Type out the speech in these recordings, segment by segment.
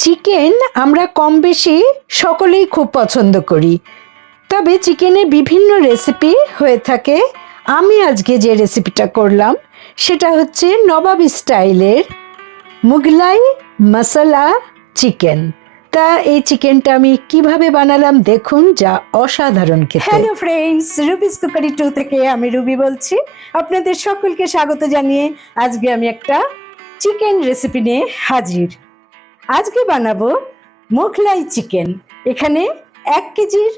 Chicken আমরা কম বেশি সকলেই খুব পছন্দ করি, তবে চিকেনের বিভিন্ন রেসিপি হয়ে থাকে। আমি আজকে যে রেসিপিটা করলাম সেটা হচ্ছে নবাবী স্টাইলের মুগলাই মশলা চিকেন। তা এই চিকেনটা আমি কিভাবে বানালাম দেখুন, যা অসাধারণ খেতে। হ্যালো ফ্রেন্ডস, রুবিস কুকারি 2 থেকে আমি রুবি বলছি। আপনাদের সকলকে স্বাগত জানিয়ে আজকে আমি একটা চিকেন রেসিপি নিয়ে হাজির। আজকে বানাবো মোগলাই চিকেন। এখানে 1 কেজির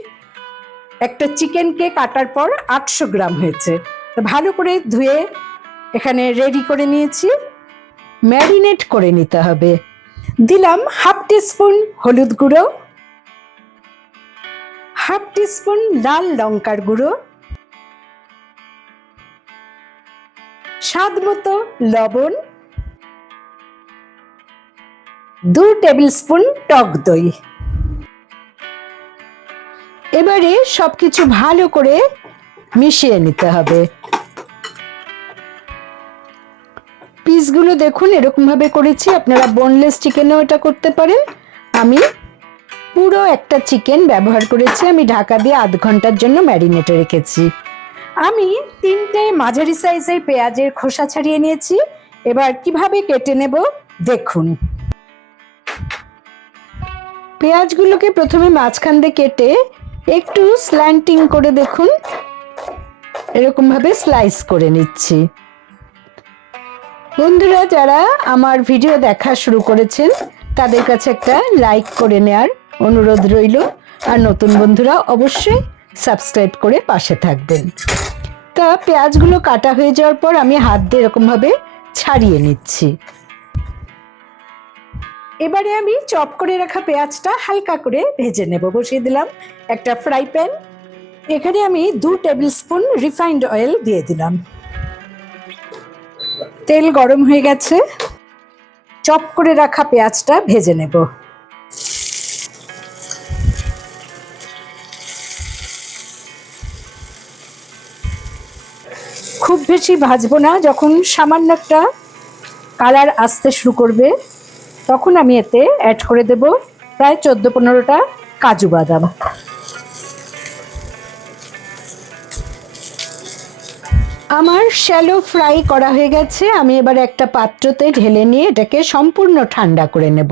একটা চিকেনকে কাটার পর 800 গ্রাম হয়েছে। তো ভালো করে ধুয়ে এখানে রেডি করে নিয়েছি। ম্যারিনেট করে নিতে হবে। দিলাম হাফ টিস্পুন হলুদ গুঁড়ো, হাফ টিস্পুন লাল লঙ্কার গুঁড়ো, স্বাদ মতো লবণ, 2 টেবিল স্পুন টক দই। এবারে সবকিছু ভালো করে মিশিয়ে নিতে হবে। পিসগুলো দেখুন এরকম ভাবে করেছি, আপনারা বোনলেস চিকেনও এটা করতে পারেন। আমি পুরো একটা চিকেন ব্যবহার করেছি, আমি ঢাকা দিয়ে আধ ঘন্টার জন্য ম্যারিনেটে রেখেছি। আমি 3টে মাঝারি সাইজের পেঁয়াজের খোসা ছাড়িয়ে নিয়েছি। এবার কিভাবে কেটে নেব দেখুন। পেঁয়াজগুলোকে প্রথমে মাঝখান দিয়ে কেটে একটু স্ল্যান্টিং করে দেখুন এরকম ভাবে স্লাইস করে নিচ্ছি। বন্ধুরা যারা আমার ভিডিও দেখা শুরু করেছেন তাদের কাছে একটা লাইক করে নেওয়ার অনুরোধ রইল, আর নতুন বন্ধুরা অবশ্যই সাবস্ক্রাইব করে পাশে থাকবেন। তা পেঁয়াজগুলো কাটা হয়ে যাওয়ার পর আমি হাত দিয়ে এরকম ভাবে ছাড়িয়ে নিচ্ছি। এবারে আমি চপ করে রাখা পেঁয়াজটা হালকা করে ভেজে নেব। বসিয়ে দিলাম একটা ফ্রাই প্যান। এখানে আমি 2 টেবিল স্পুন রিফাইন্ড অয়েল দিয়ে দিলাম। তেল গরম হয়ে গেছে, চপ করে রাখা পেঁয়াজটা ভেজে নেব। খুব বেশি ভাজবো না, যখন সামান্য একটা কালার আসতে শুরু করবে তখন আমি এতে অ্যাড করে দেব প্রায় 14-15টা কাজু বাদাম। আমার শ্যালো ফ্রাই করা হয়ে গেছে, আমি এবার একটা পাত্রতে ঢেলে নিয়ে এটাকে সম্পূর্ণ ঠান্ডা করে নেব।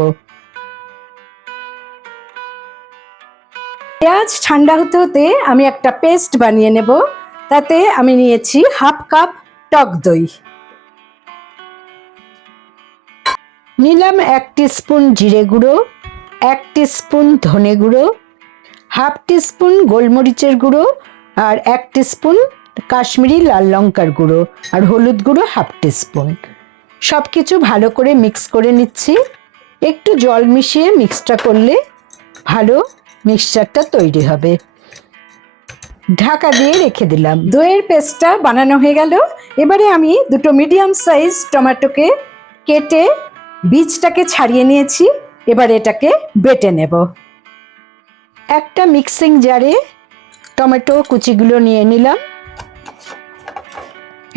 পেঁয়াজ ঠান্ডা হতে হতে আমি একটা পেস্ট বানিয়ে নেব। তাতে আমি নিয়েছি হাফ কাপ টক দই, নিলাম 1 টিস্পুন জিরে গুঁড়ো, 1 টিস্পুন ধনে গুঁড়ো, হাফ টিস্পুন গোলমরিচের গুঁড়ো, আর 1 টিস্পুন কাশ্মীরি লাল লঙ্কার গুঁড়ো, আর হলুদ গুঁড়ো হাফ টিস্পুন। সব কিছু ভালো করে মিক্স করে নিচ্ছি। একটু জল মিশিয়ে মিক্সটা করলে ভালো মিক্সচারটা তৈরি হবে। ঢাকা দিয়ে রেখে দিলাম। দইয়ের পেস্টটা বানানো হয়ে গেল। এবারে আমি 2টো মিডিয়াম সাইজ টমেটোকে কেটে বীজটাকে ছাড়িয়ে নিয়েছি। এবার এটাকে বেটে নেব। একটা মিক্সিং জারে টমেটো কুচিগুলো নিয়ে নিলাম।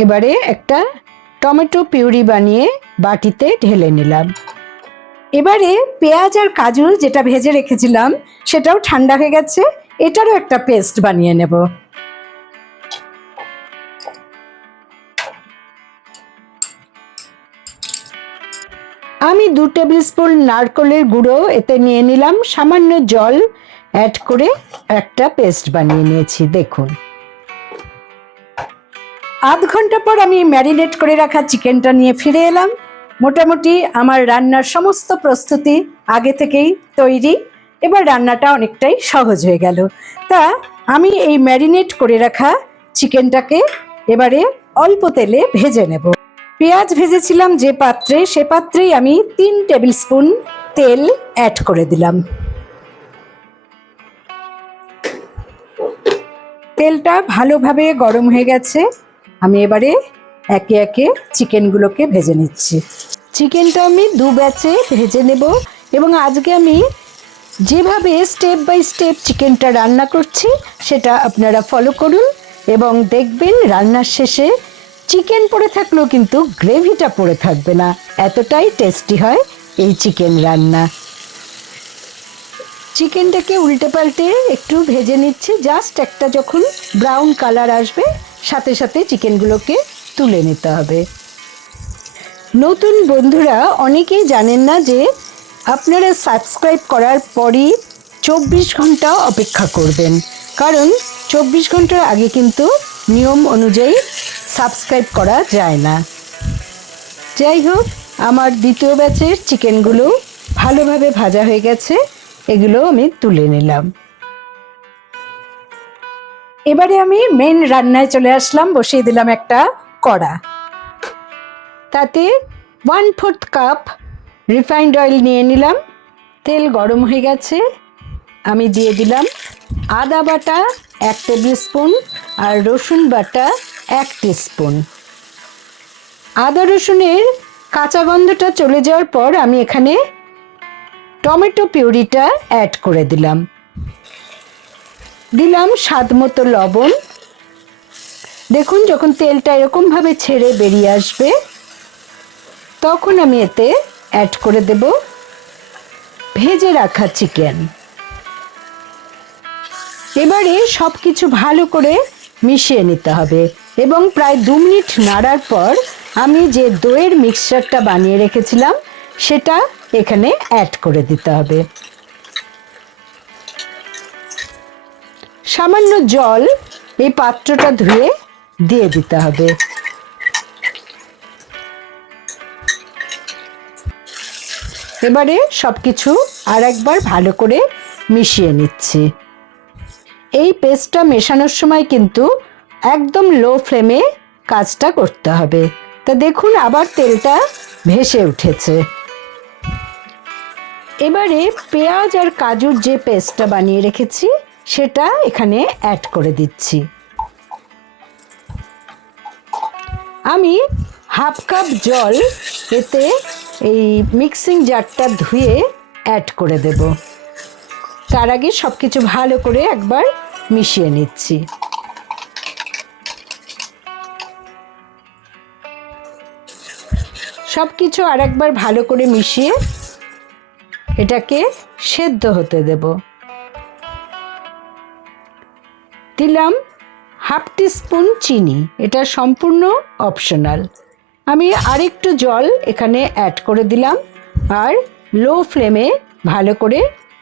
এবারে একটা টমেটো পিউরি বানিয়ে বাটিতে ঢেলে নিলাম। এবারে পেঁয়াজ আর কাজু যেটা ভেজে রেখেছিলাম সেটাও ঠান্ডা হয়ে গেছে, এটারও একটা পেস্ট বানিয়ে নেব। আমি 2 টেবিল স্পুন নারকেলের গুঁড়ো এতে নিয়ে নিলাম, সামান্য জল অ্যাড করে একটা পেস্ট বানিয়ে নিয়েছি দেখুন। আধ ঘন্টা পর আমি ম্যারিনেট করে রাখা চিকেনটা নিয়ে ফিরে এলাম। মোটামুটি আমার রান্নার সমস্ত প্রস্তুতি আগে থেকেই তৈরি। এবার রান্নাটা অনেকটাই সহজ হয়ে গেল। তা আমি এই ম্যারিনেট করে রাখা চিকেনটাকে এবারে অল্প তেলে ভেজে নেব। পেঁয়াজ ভেজেছিলাম যে পাত্রে, সে পাত্রেই আমি 3 টেবিল স্পুন তেল অ্যাড করে দিলাম। তেলটা ভালোভাবে গরম হয়ে গেছে। আমি এবারে একে একে চিকেনগুলোকে ভেজে নিচ্ছি। চিকেনটা আমি 2 ব্যাচে ভেজে নেব, এবং আজকে আমি যেভাবে স্টেপ বাই স্টেপ চিকেনটা রান্না করছি সেটা আপনারা ফলো করুন, এবং দেখবেন রান্নার শেষে চিকেন পড়ে থাকলেও কিন্তু গ্রেভিটা পড়ে থাকবে না, এতটাই টেস্টি হয় এই চিকেন রান্না। চিকেনটাকে উল্টে পাল্টে একটু ভেজে নিচ্ছি। জাস্ট একটা যখন ব্রাউন কালার আসবে সাথে সাথে চিকেনগুলোকে তুলে নিতে হবে। নতুন বন্ধুরা অনেকেই জানেন না যে আপনারা সাবস্ক্রাইব করার পরই 24 ঘন্টা অপেক্ষা করবেন, কারণ 24 ঘন্টার আগে কিন্তু নিয়ম অনুযায়ী সাবস্ক্রাইব করা যায় না। যাই হোক, আমার দ্বিতীয় ব্যাচের চিকেনগুলো ভালোভাবে ভাজা হয়ে গেছে, এগুলো আমি তুলে নিলাম। এবারে আমি মেন রান্নায় চলে আসলাম, বসিয়ে দিলাম একটা কড়া। তাতে 1/4 কাপ রিফাইন্ড অয়েল নিয়ে নিলাম। তেল গরম হয়ে গেছে, আমি দিয়ে দিলাম আদা বাটা 1 টেবিল স্পুন আর রসুন বাটা 1 টিস্পুন। আদা রসুনের কাঁচা গন্ধটা চলে যাওয়ার পর আমি এখানে টমেটো পিউরিটা অ্যাড করে দিলাম। দিলাম স্বাদ মতো লবণ। দেখুন, যখন তেলটা এরকমভাবে ছেড়ে বেরিয়ে আসবে তখন আমি এতে অ্যাড করে দেব ভেজে রাখা চিকেন। এবারে সব কিছু ভালো করে মিশিয়ে নিতে হবে এবং প্রায় 2 মিনিট নাড়ার পর আমি যে দইয়ের মিক্সচারটা বানিয়ে রেখেছিলাম সেটা এখানে অ্যাড করে দিতে হবে। সামান্য জল এই পাত্রটা ধুয়ে দিয়ে দিতে হবে। এবারে সবকিছু আর একবার ভালো করে মিশিয়ে নিচ্ছি। এই পেস্টটা মেশানোর সময় কিন্তু একদম লো ফ্লেমে কাজটা করতে হবে। তা দেখুন, আবার তেলটা ভেসে উঠেছে। এবারে পেঁয়াজ আর কাজুর যে পেস্টটা বানিয়ে রেখেছি সেটা এখানে অ্যাড করে দিচ্ছি। আমি 1/2 কাপ জল এতে এই মিক্সিং জারটা ধুয়ে অ্যাড করে দেব। তার আগে সব কিছু ভালো করে একবার মিশিয়ে নিচ্ছি। সব কিছু আর একবার ভালো করে মিশিয়ে এটাকে সেদ্ধ হতে দেব। দিলাম 1/2 টিস্পুন চিনি, এটা সম্পূর্ণ অপশনাল। আমি আরেকটু জল এখানে অ্যাড করে দিলাম আর লো ফ্লেমে ভালো করে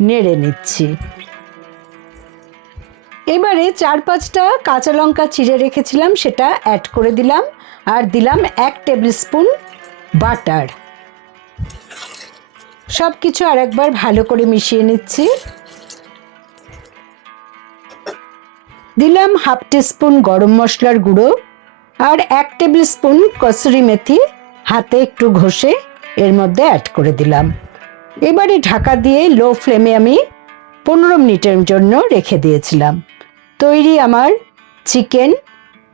নেড়ে নিচ্ছি। এবারে 4-5টা কাঁচা লঙ্কা চিড়ে রেখেছিলাম সেটা অ্যাড করে দিলাম আর দিলাম 1 টেবিল স্পুন বাটার। সব কিছু আর একবার ভালো করে মিশিয়ে নিচ্ছি। দিলাম 1/2 টিস্পুন গরম মশলার গুঁড়ো আর 1 টেবিল স্পুন কসুরি মেথি হাতে একটু ঘষে এর মধ্যে অ্যাড করে দিলাম। এবারে ঢাকা দিয়ে লো ফ্লেমে আমি 15 মিনিটের জন্য রেখে দিয়েছিলাম। তৈরি আমার চিকেন,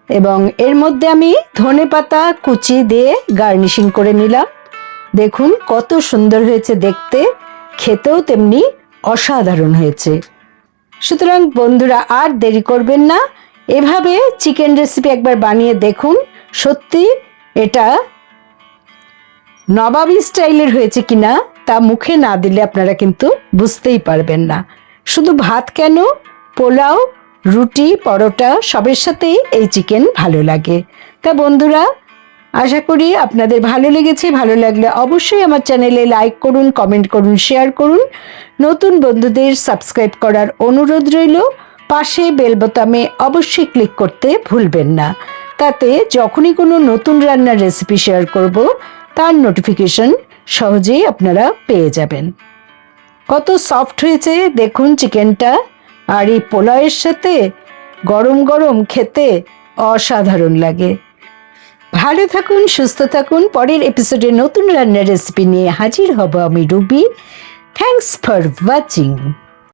এবং এর মধ্যে আমি ধনেপাতা কুচি দিয়ে গার্নিশিং করে নিলাম। দেখুন কত সুন্দর হয়েছে দেখতে, খেতেও তেমনি অসাধারণ হয়েছে। সুতরাং বন্ধুরা আর দেরি করবেন না, এভাবে চিকেন রেসিপি একবার বানিয়ে দেখুন। সত্যি এটা নবাবী স্টাইলের হয়েছে কিনা তা মুখে না দিলে আপনারা কিন্তু বুঝতেই পারবেন না। শুধু ভাত কেন, পোলাও, রুটি, পরোটা সবের সাথেই এই চিকেন ভালো লাগে। তা বন্ধুরা, আশা করি আপনাদের ভালো লেগেছে। ভালো লাগলে অবশ্যই আমার চ্যানেলে লাইক করুন, কমেন্ট করুন, শেয়ার করুন। নতুন বন্ধুদের সাবস্ক্রাইব করার অনুরোধ রইল। পাশে বেল বোতামে অবশ্যই ক্লিক করতে ভুলবেন না, তাতে যখনই কোনো নতুন রান্নার রেসিপি শেয়ার করব তার নোটিফিকেশন সহজেই আপনারা পেয়ে যাবেন। কত সফট হয়েছে দেখুন চিকেনটা, আর এই পোলাওয়ের সাথে গরম গরম খেতে অসাধারণ লাগে। ভালো থাকুন, সুস্থ থাকুন। পরের এপিসোডে নতুন রান্নার রেসিপি নিয়ে হাজির হব আমি রুবি। Thanks for watching.